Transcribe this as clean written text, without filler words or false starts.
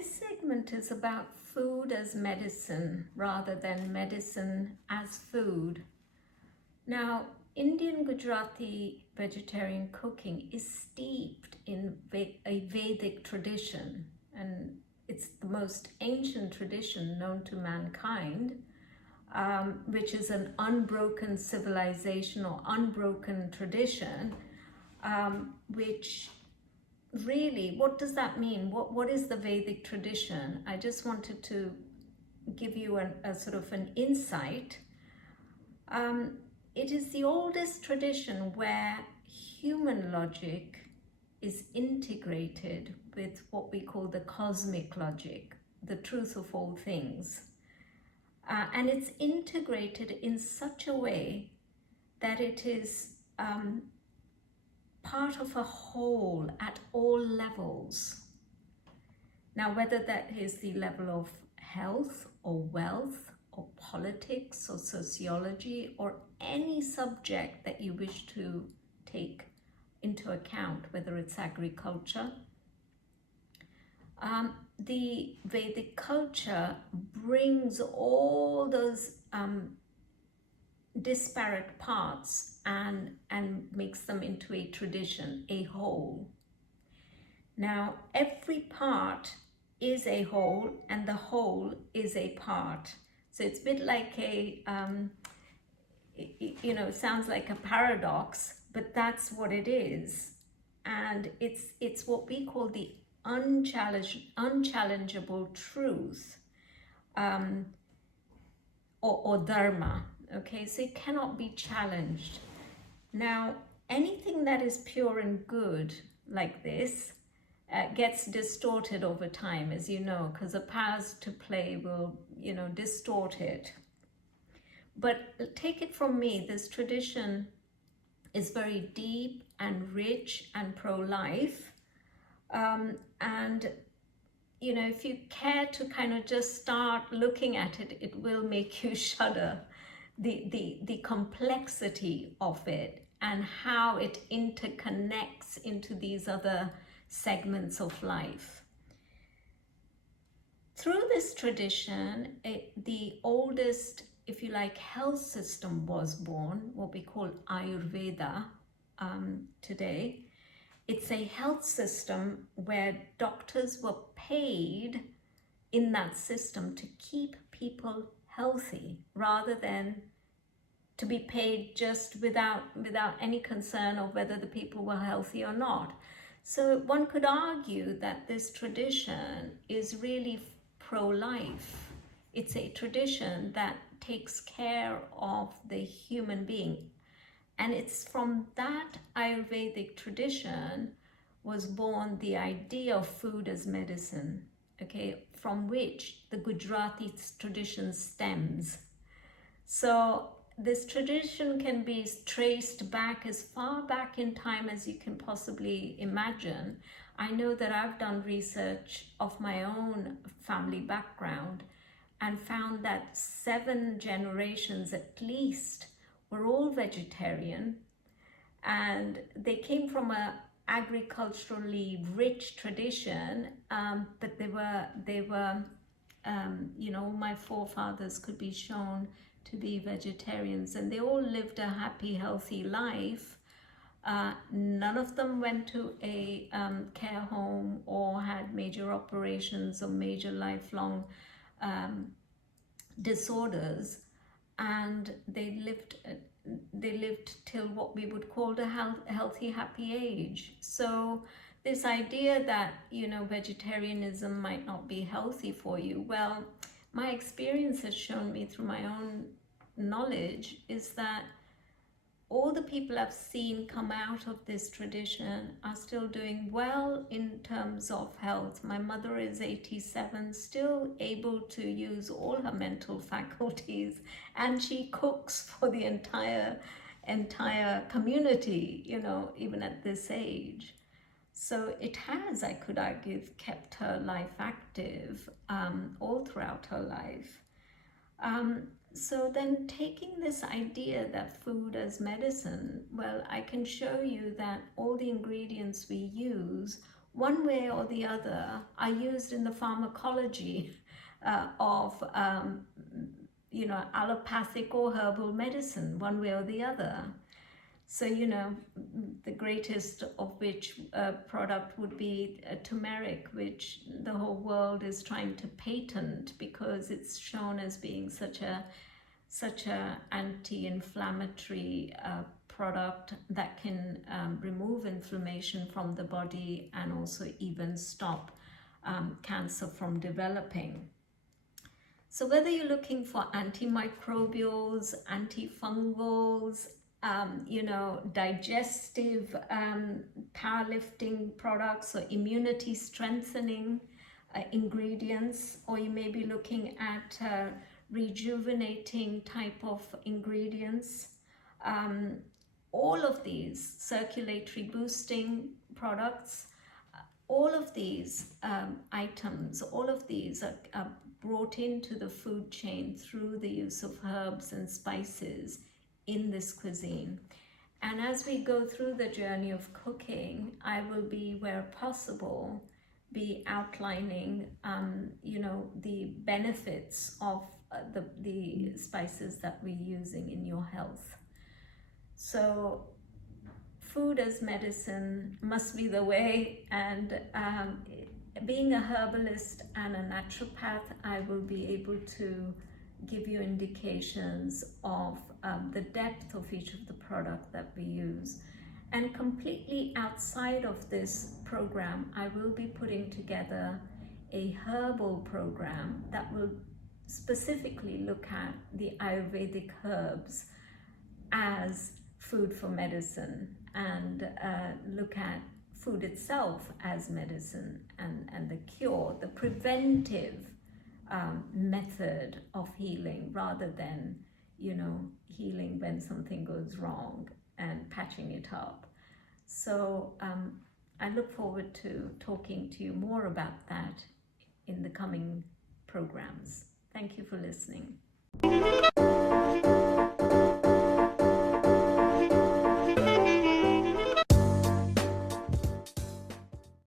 This segment is about food as medicine rather than medicine as food. Now, Indian Gujarati vegetarian cooking is steeped in a Vedic tradition, and it's the most ancient tradition known to mankind, which is an unbroken civilization or unbroken tradition, which really, what does that mean? What is the Vedic tradition? I just wanted to give you a sort of an insight. It is the oldest tradition where human logic is integrated with what we call the cosmic logic, the truth of all things. And it's integrated in such a way that it is part of a whole at all levels. Now, whether that is the level of health or wealth or politics or sociology or any subject that you wish to take into account, whether it's agriculture, the Vedic culture brings all those disparate parts and makes them into a tradition, a whole. Now, every part is a whole and the whole is a part. So it's a bit like a, it sounds like a paradox, but that's what it is. And it's what we call the unchallengeable truth, or dharma. Okay, so it cannot be challenged. Now, anything that is pure and good like this gets distorted over time, as you know, because the powers to play will, distort it. But take it from me, this tradition is very deep and rich and pro-life. And if you care to kind of just start looking at it, it will make you shudder. The complexity of it and how it interconnects into these other segments of life. Through this tradition, the oldest, if you like, health system was born, what we call Ayurveda today. It's a health system where doctors were paid in that system to keep people healthy rather than to be paid just without any concern of whether the people were healthy or not. So one could argue that this tradition is really pro-life. It's a tradition that takes care of the human being. And it's from that Ayurvedic tradition was born the idea of food as medicine, okay, from which the Gujarati tradition stems. So this tradition can be traced back as far back in time as you can possibly imagine. I know that I've done research of my own family background and found that 7 generations at least were all vegetarian, and they came from a agriculturally rich tradition, but they were my forefathers could be shown to be vegetarians, and they all lived a happy, healthy life. None of them went to a care home or had major operations or major lifelong disorders, and they lived till what we would call a healthy, happy age. So this idea that, vegetarianism might not be healthy for you, well, my experience has shown me through my own knowledge is that all the people I've seen come out of this tradition are still doing well in terms of health. My mother is 87, still able to use all her mental faculties, and she cooks for the entire community, even at this age. So it has, I could argue, kept her life active all throughout her life. So then taking this idea that food as medicine, well, I can show you that all the ingredients we use one way or the other, are used in the pharmacology of allopathic or herbal medicine, one way or the other. So, the greatest of which product would be turmeric, which the whole world is trying to patent because it's shown as being such a anti-inflammatory product that can remove inflammation from the body and also even stop cancer from developing. So whether you're looking for antimicrobials, antifungals, digestive powerlifting products or immunity strengthening ingredients, or you may be looking at rejuvenating type of ingredients, all of these circulatory boosting products, all of these items, all of these are brought into the food chain through the use of herbs and spices in this cuisine. And as we go through the journey of cooking, I will be, where possible, be outlining the benefits of the spices that we're using in your health. So food as medicine must be the way, and being a herbalist and a naturopath, I will be able to give you indications of the depth of each of the product that we use. And completely outside of this program, I will be putting together a herbal program that will specifically look at the Ayurvedic herbs as food for medicine, and look at food itself as medicine and the cure, the preventive method of healing, rather than healing when something goes wrong and patching it up. So I look forward to talking to you more about that in the coming programs. Thank you for listening.